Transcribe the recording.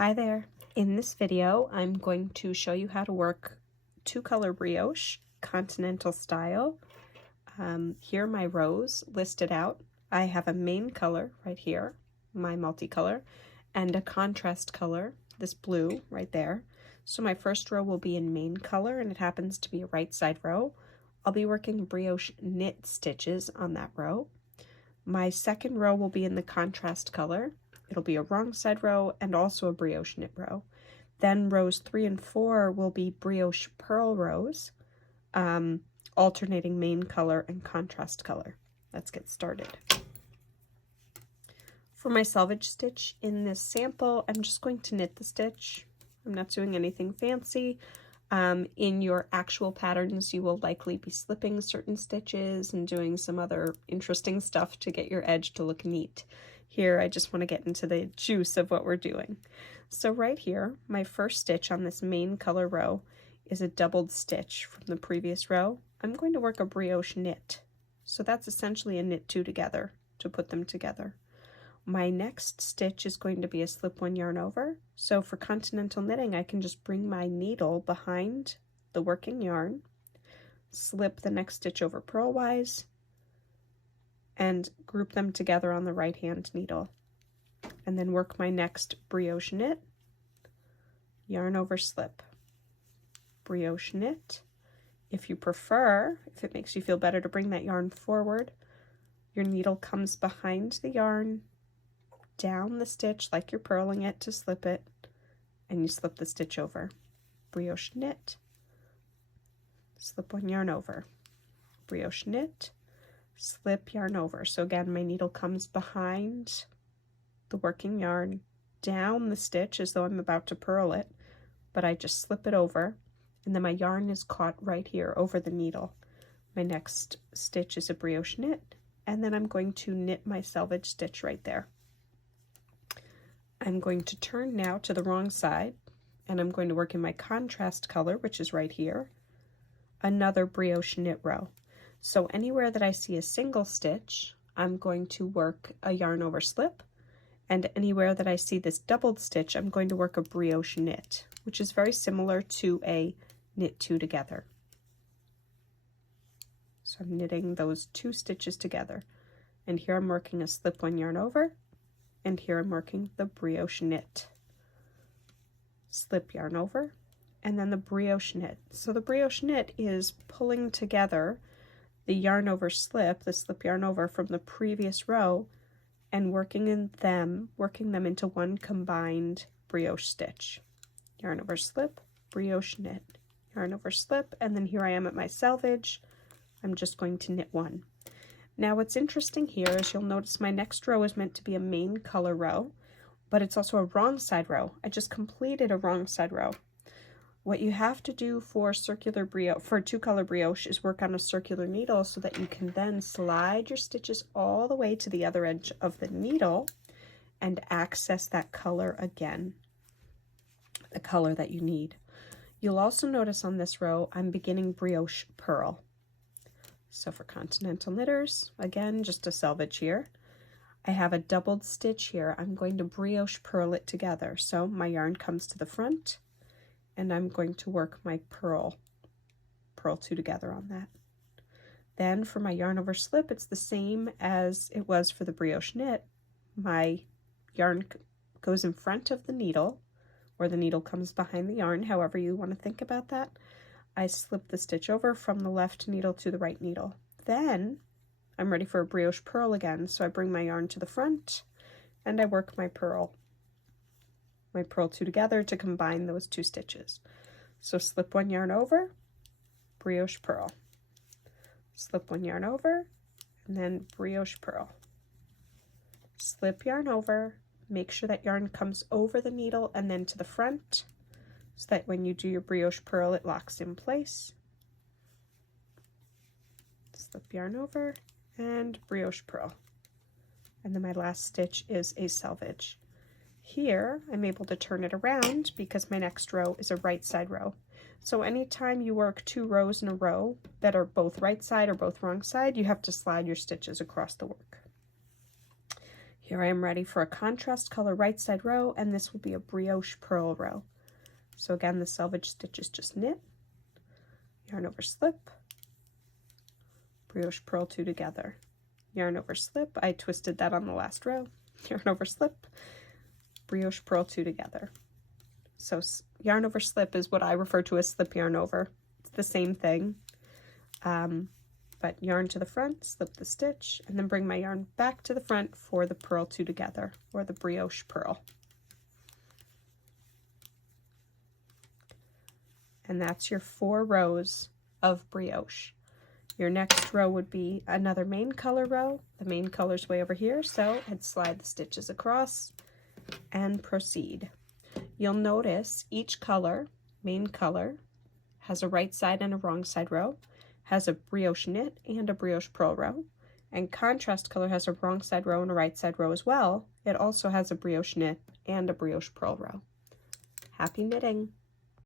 Hi there. In this video, I'm going to show you how to work two-color brioche, continental style. Here are my rows listed out. I have a main color right here, my multicolor, and a contrast color, this blue right there. So my first row will be in main color, and it happens to be a right side row. I'll be working brioche knit stitches on that row. My second row will be in the contrast color. It'll be a wrong side row and also a brioche knit row. Then rows 3 and 4 will be brioche purl rows, alternating main color and contrast color. Let's get started. For my selvage stitch in this sample, I'm just going to knit the stitch. I'm not doing anything fancy. In your actual patterns, you will likely be slipping certain stitches and doing some other interesting stuff to get your edge to look neat. Here, I just want to get into the juice of what we're doing. So right here, my first stitch on this main color row is a doubled stitch from the previous row. I'm going to work a brioche knit. So that's essentially a knit two together to put them together. My next stitch is going to be a slip one yarn over. So for continental knitting, I can just bring my needle behind the working yarn, slip the next stitch over purlwise, and group them together on the right hand needle, and then work my next brioche knit, yarn over slip, brioche knit. If you prefer, if it makes you feel better to bring that yarn forward, your needle comes behind the yarn, down the stitch like you're purling it to slip it, and you slip the stitch over. Brioche knit, slip one yarn over, brioche knit, slip yarn over. So again, my needle comes behind the working yarn, down the stitch as though I'm about to purl it, but I just slip it over, and then my yarn is caught right here over the needle. My next stitch is a brioche knit, and then I'm going to knit my selvage stitch right there. I'm going to turn now to the wrong side, and I'm going to work in my contrast color, which is right here, another brioche knit row. So anywhere that I see a single stitch, I'm going to work a yarn over slip, and anywhere that I see this doubled stitch, I'm going to work a brioche knit, which is very similar to a knit two together. So I'm knitting those two stitches together, and here I'm working a slip one yarn over, and here I'm working the brioche knit, slip yarn over, and then the brioche knit. So the brioche knit is pulling together the yarn over slip, the slip yarn over from the previous row, and working them into one combined brioche stitch. Yarn over slip, brioche knit, yarn over slip, and then here I am at my selvage. I'm just going to knit one. Now what's interesting here is you'll notice my next row is meant to be a main color row, but it's also a wrong side row. I just completed a wrong side row. What you have to do for two-color brioche is work on a circular needle so that you can then slide your stitches all the way to the other edge of the needle and access that color again, the color that you need. You'll also notice on this row, I'm beginning brioche purl. So for continental knitters, again, just a selvage here. I have a doubled stitch here. I'm going to brioche purl it together. So my yarn comes to the front, and I'm going to work my purl two together on that. Then for my yarn over slip, it's the same as it was for the brioche knit. My yarn goes in front of the needle, or the needle comes behind the yarn, however you want to think about that. I slip the stitch over from the left needle to the right needle. Then I'm ready for a brioche purl again, so I bring my yarn to the front and I work my purl two together to combine those two stitches. So slip one yarn over, brioche purl, slip one yarn over, and then brioche purl, slip yarn over, make sure that yarn comes over the needle and then to the front, so that when you do your brioche purl, it locks in place. Slip yarn over and brioche purl. And then my last stitch is a selvage. Here, I'm able to turn it around because my next row is a right side row. So anytime you work two rows in a row that are both right side or both wrong side, you have to slide your stitches across the work. Here I am ready for a contrast color right side row, and this will be a brioche purl row. So again, the selvage stitch is just knit, yarn over slip, brioche purl 2 together, yarn over slip. I twisted that on the last row, yarn over slip, brioche purl 2 together. So yarn over slip is what I refer to as slip yarn over. It's the same thing, but yarn to the front, slip the stitch, and then bring my yarn back to the front for the purl 2 together, or the brioche purl. And that's your 4 rows of brioche. Your next row would be another main color row. The main color's way over here, so I'd slide the stitches across and proceed. You'll notice each color, main color, has a right side and a wrong side row, has a brioche knit and a brioche purl row, and contrast color has a wrong side row and a right side row as well. It also has a brioche knit and a brioche purl row. Happy knitting!